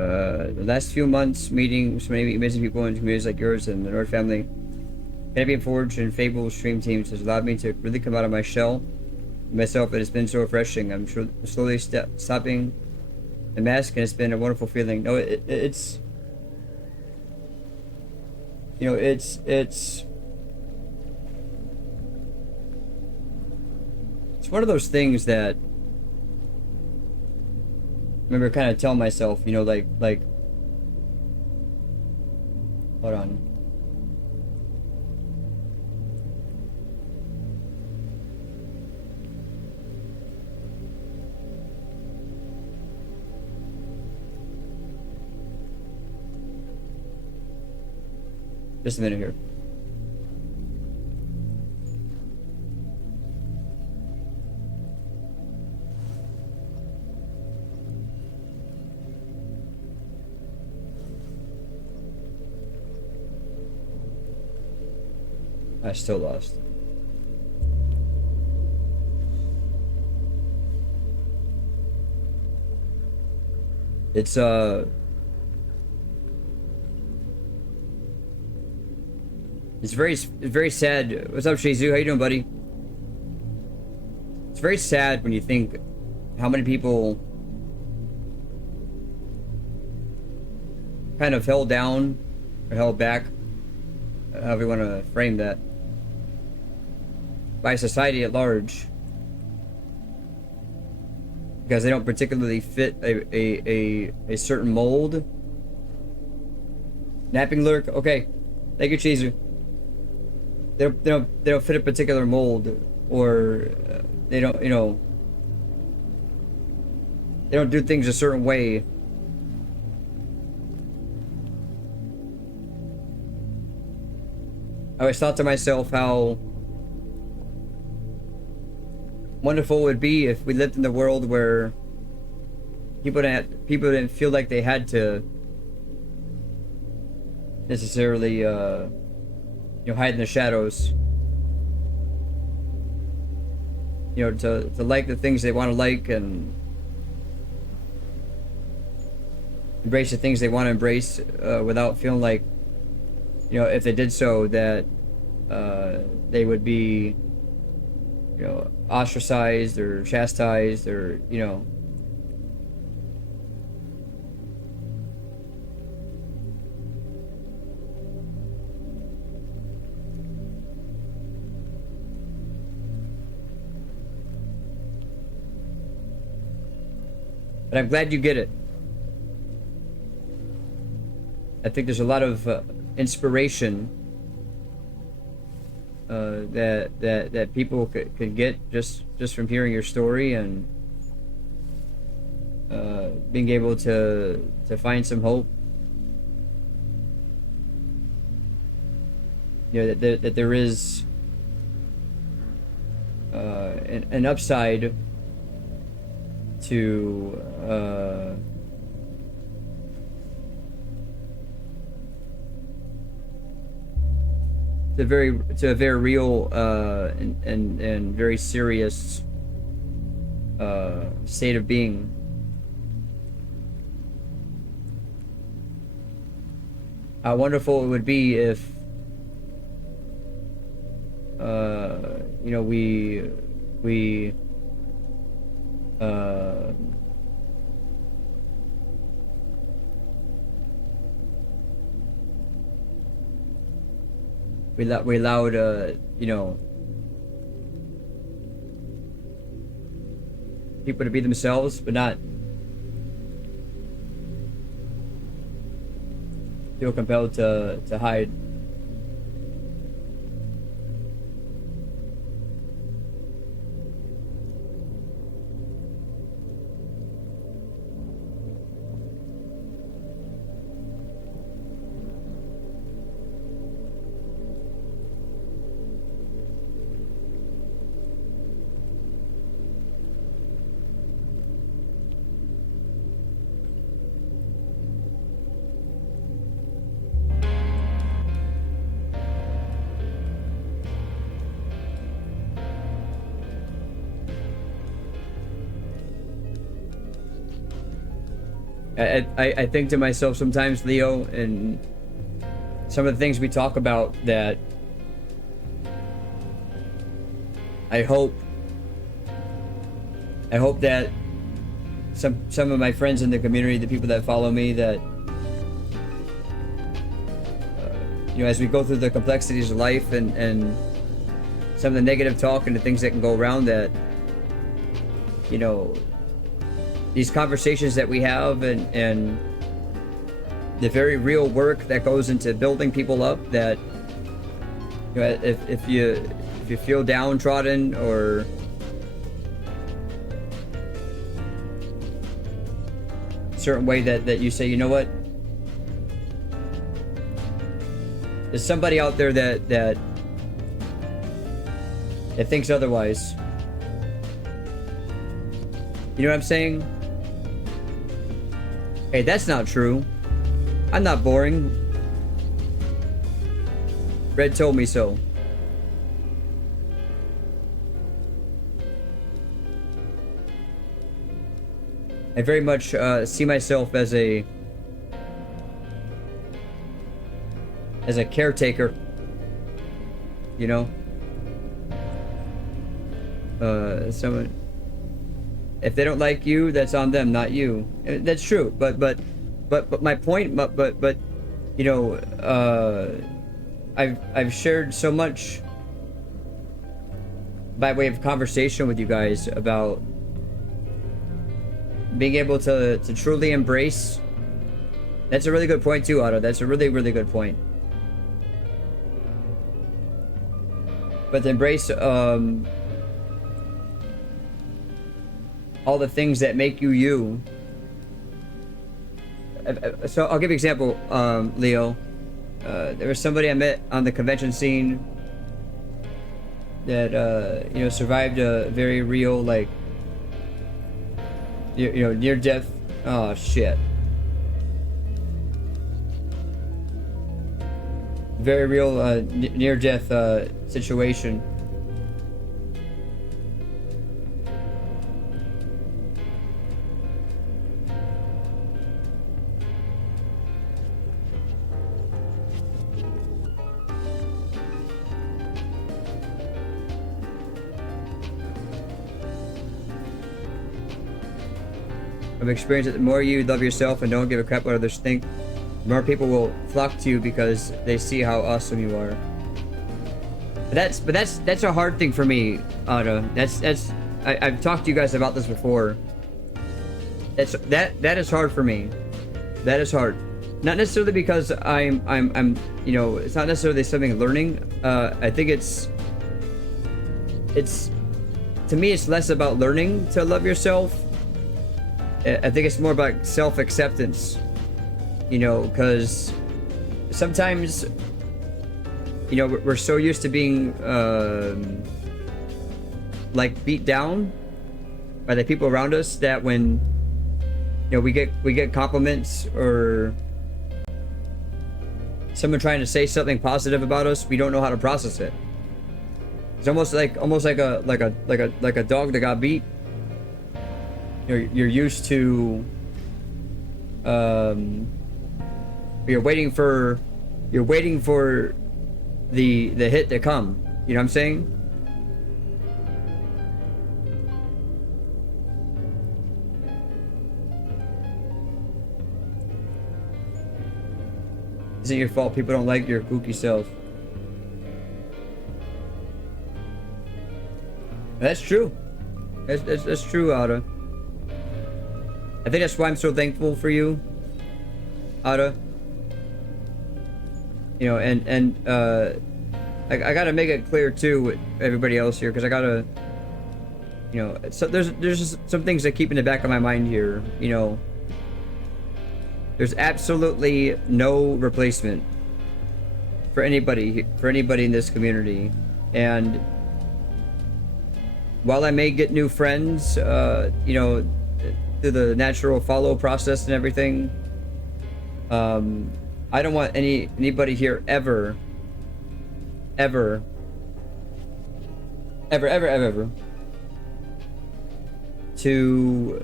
The last few months meeting so many amazing people in communities like yours and the Nord family, Champion Forge and Fable stream teams has allowed me to really come out of my shell myself. It has been so refreshing. I'm sure slowly stopping the mask, and it's been a wonderful feeling. No, it's you know it's one of those things that I remember kind of telling myself, like hold on. Just a minute here. I still lost. It's it's very sad. What's up, Shizu? How you doing, buddy? It's very sad when you think how many people kind of held down or held back, however you want to frame that, by society at large, because they don't particularly fit a certain mold. Napping lurk, okay. Thank you, Chizu. They don't fit a particular mold, or they don't, they don't do things a certain way. I always thought to myself how wonderful it would be if we lived in the world where people didn't feel like they had to necessarily hide in the shadows, to like the things they want to like and embrace the things they want to embrace, without feeling like, if they did so, that they would be, ostracized or chastised, or But I'm glad you get it. I think there's a lot of inspiration that people could get just from hearing your story, and being able to find some hope. That there is an upside to a very real and very serious state of being. How wonderful it would be if we we allowed people to be themselves, but not feel compelled to hide. I think to myself sometimes, Leo, and some of the things we talk about, that I hope that some of my friends in the community, the people that follow me, that as we go through the complexities of life and some of the negative talk and the things that can go around, that these conversations that we have, and the very real work that goes into building people up, that if you feel downtrodden or a certain way, that you say, you know what, there's somebody out there that thinks otherwise. You know what I'm saying? Hey, that's not true. I'm not boring. Red told me so. I very much see myself as a caretaker. Someone, if they don't like you, that's on them, not you. That's true, but my point, but I've shared so much by way of conversation with you guys about being able to truly embrace. That's a really good point too, Otto. That's a really, really good point. But to embrace all the things that make you you. So I'll give you an example, Leo. There was somebody I met on the convention scene that survived a very real, like, near death. Oh shit. Very real near death situation. I've experienced it. The more you love yourself and don't give a crap what others think, the more people will flock to you because they see how awesome you are. But that's a hard thing for me, Otto. I've talked to you guys about this before. That is hard for me. That is hard. Not necessarily because I'm it's not necessarily something learning. I think it's to me, it's less about learning to love yourself. I think it's more about self-acceptance, because sometimes, we're so used to being, like, beat down by the people around us, that when, we get compliments or someone trying to say something positive about us, we don't know how to process it. It's almost like a dog that got beat. You're used to you're waiting for the hit to come. You know what I'm saying? Isn't your fault people don't like your kooky self. That's true. That's true, Otto. I think that's why I'm so thankful for you, Ada. I gotta make it clear too with everybody else here, because I gotta, so there's just some things that keep in the back of my mind here. There's absolutely no replacement for anybody in this community, and while I may get new friends, through the natural follow process and everything, I don't want anybody here ever to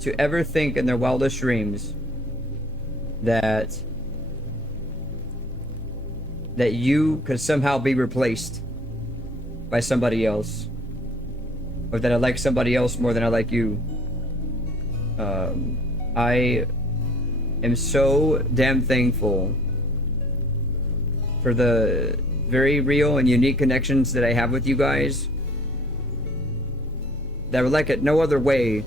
to ever think in their wildest dreams that you could somehow be replaced by somebody else, or that I like somebody else more than I like you. I am so damn thankful for the very real and unique connections that I have with you guys that would like it no other way.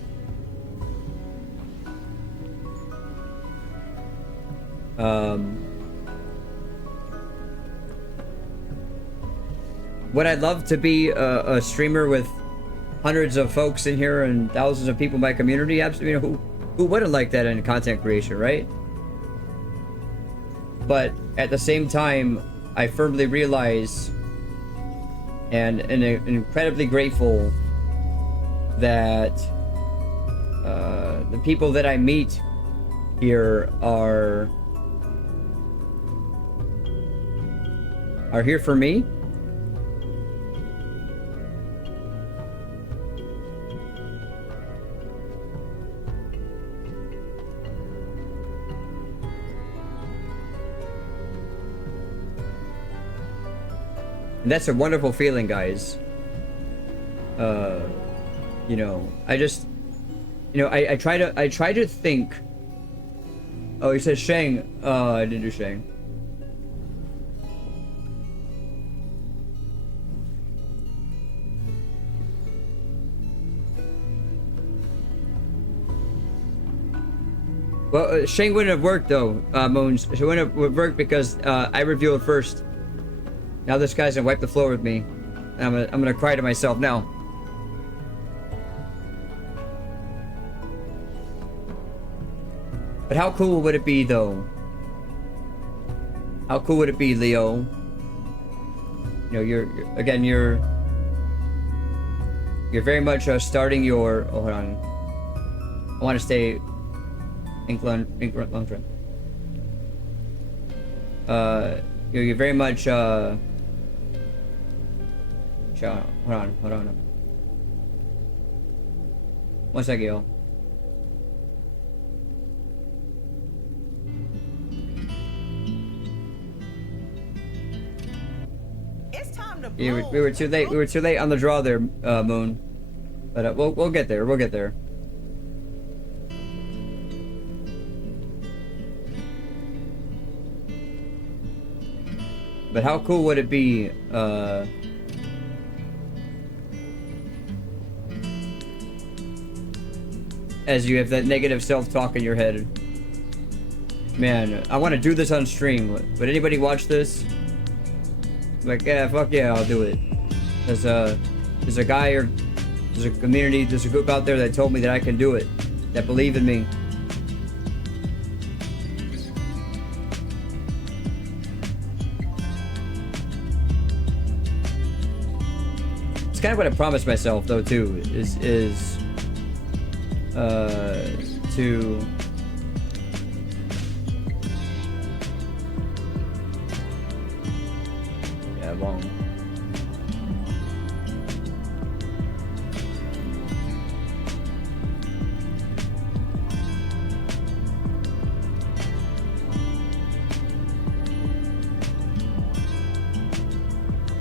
Would I love to be a streamer with hundreds of folks in here and thousands of people in my community? Absolutely. You know, who wouldn't like that in content creation, right? But at the same time, I firmly realize and incredibly grateful that the people that I meet here are here for me. And that's a wonderful feeling, guys. You know, I just, you know, I try to think. Oh, he says Shang. I didn't do Shang. Well, Shang wouldn't have worked though, Moons. She wouldn't have worked because I revealed it first. Now this guy's gonna wipe the floor with me. And I'm gonna cry to myself now. But how cool would it be though? How cool would it be, Leo? You know, you're very much starting your. Oh, hold on. I want to stay. Ink long trend. You're very much. Hold on. 1 second, yo. It's time to blow. Yeah, we were too late. We were too late on the draw there, Moon. But we'll get there. We'll get there. But how cool would it be, as you have that negative self-talk in your head? Man, I want to do this on stream. Would anybody watch this? Like, yeah, fuck yeah, I'll do it. There's a guy or there's a community, there's a group out there that told me that I can do it, that believe in me. Kind of what I promised myself though too is to long